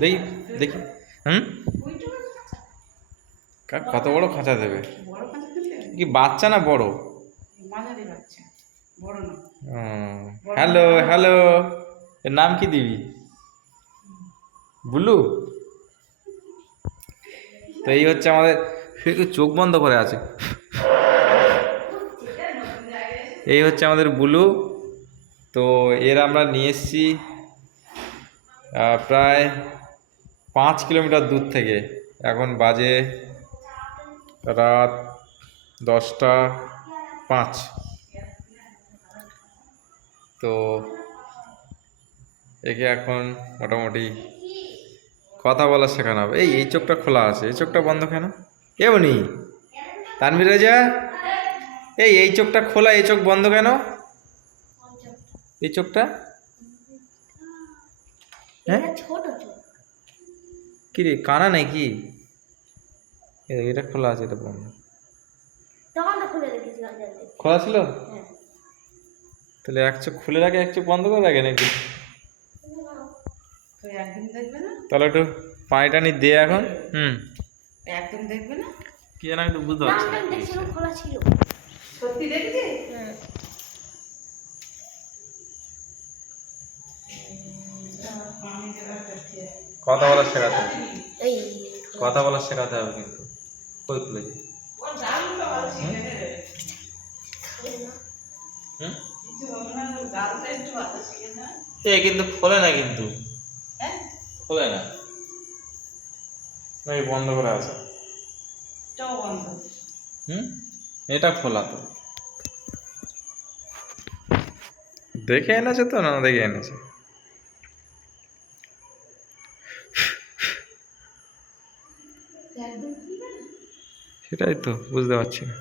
দেখি দেখি। হুম, কত বড় খাঁচা দেবে? কি বাচ্চা না বড়? হ্যালো হ্যালো, এর নাম কি দিবি? বুলু? তো এই হচ্ছে আমাদের, চোখ বন্ধ করে আছে। এই হচ্ছে আমাদের বুলু। তো এর আমরা নিয়ে এসছি প্রায় 5 কিলোমিটার দূর থেকে। এখন বাজে রাত 10টা 5। তো একে এখন মোটামুটি কথা বলা শেখানো হবে। এই চোখটা খোলা আছে, এই চোখটা বন্ধ কেন? এমনি তানভীর রাজা, এই চোখটা খোলা, এই চোখ বন্ধ কেন? এই চোখটা হ্যাঁ কি রে, কানা নাকি? এটা খোলা আছে, এটা বন্ধ। খোলা ছিল? তাহলে এক চোখ খুলে রাখে, এক চোখ বন্ধ করে রাখে নাকি? তাহলে একটু পানি টানি দিয়ে এখন। একদম দেখবে না কি জানি, আমি তো বুঝতে পারছি না। সত্যি দেখছি। কথা বলা শেখাতে হবে, কথা বলা শেখাতে হবে কিন্তু। কই খুলেছি? এ কিন্তু খোলে না, কিন্তু খোলে না, এই বন্ধ করে আছে। এটা খোলা তো। দেখে এনেছে তো, না দেখে এনেছে? সেটাই তো বুঝতে পারছি না।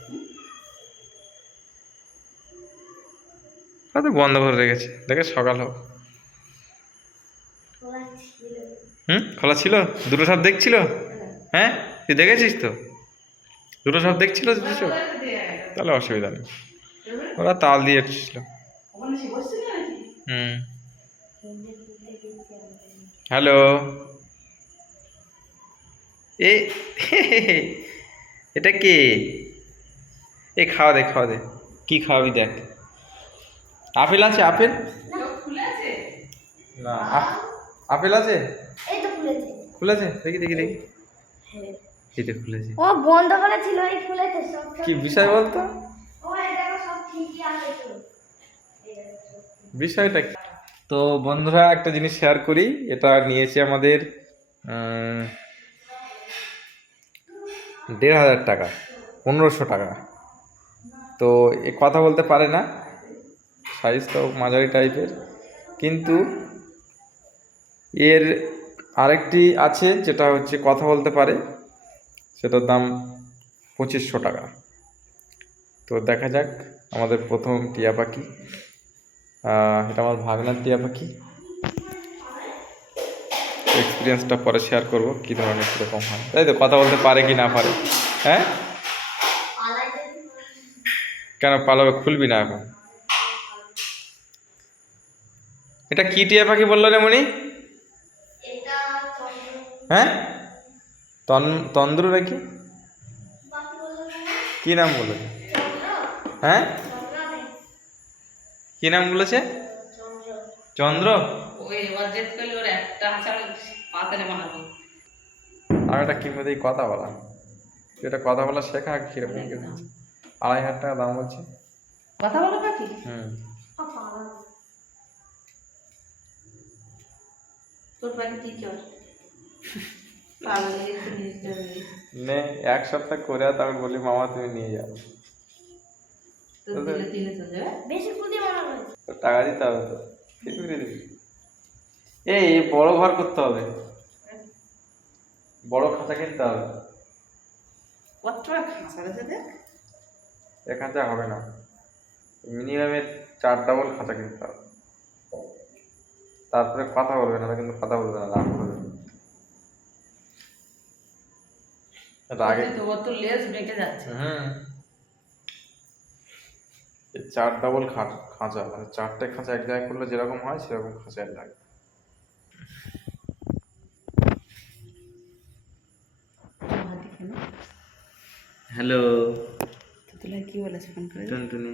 হয়তো বন্ধ করে রেখেছে, দেখে সকাল হোক। খোলা ছিল? দুটো সাপ দেখছিল? হ্যাঁ, তুই দেখেছিস তো? দুটো সাপ দেখছিল দুটো? তাহলে অসুবিধা নেই, ওরা তাল দিয়ে এসেছিল। হ্যালো, এ এটা কে? এ খাওয়া দে, খাওয়া দে। কি খাওয়াবি দেখ। আপেল আছে? আপেল না, আপেল আছে? খুলেছে? দেখি দেখি দেখি। এটা খুলেছে। ও বন্ধ করেছিল, এই খুলেছে সব। কি বিষয় বলতো? ও এটা সব ঠিকই আছে তো। বিষয়টা কি? তো বন্ধুরা, একটা জিনিস শেয়ার করি। এটা নিয়েছে আমাদের 1,500 টাকা, 1500 টাকা। তো এ কথা বলতে পারে না, সাইজ তো মাঝারি টাইপের, কিন্তু এর আরেকটি আছে যেটা হচ্ছে কথা বলতে পারে, সেটার দাম 2500 টাকা। তো দেখা যাক, আমাদের প্রথম টিয়া পাখি। এটা আমার ভাগনার টিয়া পাখি। এক্সপিরিয়েন্সটা পরে শেয়ার করবো, কী ধরনের কীরকম হয়, তাই তো? কথা বলতে পারে কি না পারে? হ্যাঁ, কেন পালাবে? খুলবি না এখন? এটা কি টিয়া পাখি বললো রে মনি? হ্যাঁ, তন্দ্র নাকি? কি নাম বলেছে? হ্যাঁ, কি নাম বলেছে? চন্দ্র। আর এটা কিনবে কথা বলা, এটা কথা বলা শেখা কিরকম? 2,500 টাকা দাম বলছে। কথা বলো পাখি? তোর পাখি কি কর? নে, 1 সপ্তাহ করে তারপর বলি মামা তুমি নিয়ে যাও। টাকা দিতে হবে তো, এই বড় ঘর করতে হবে, বড় খাঁচা কিনতে হবে। এ খাঁচা হবে না, মিনিমামে 4 ডাবল খাঁচা কিনতে হবে। তারপরে কথা বলবে না, কিন্তু কথা বলবে না, রাগ করবে। রাগে তো লেজ বেঁকে যাচ্ছে। 4 ডাবল খাঁচা, মানে 4টে খাঁচা এক জায়গায় করলে যেরকম হয় সেরকম খাঁচায় লাগে। হ্যালো তুতুলাই কি বলেছে ফোন করে? টুনটুনি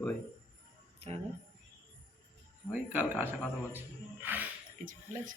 ওই তাহলে ওই কালকে আসা কথা বলছি কিছু বলেছে?